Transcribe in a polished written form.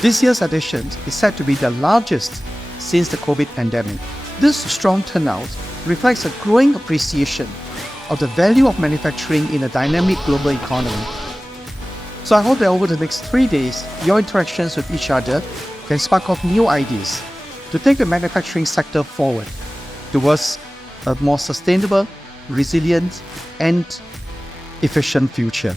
This year's edition is set to be the largest since the COVID pandemic. This strong turnout reflects a growing appreciation of the value of manufacturing in a dynamic global economy. So I hope that over the next 3 days, your interactions with each other can spark off new ideas to take the manufacturing sector forward towards a more sustainable, resilient, and efficient future.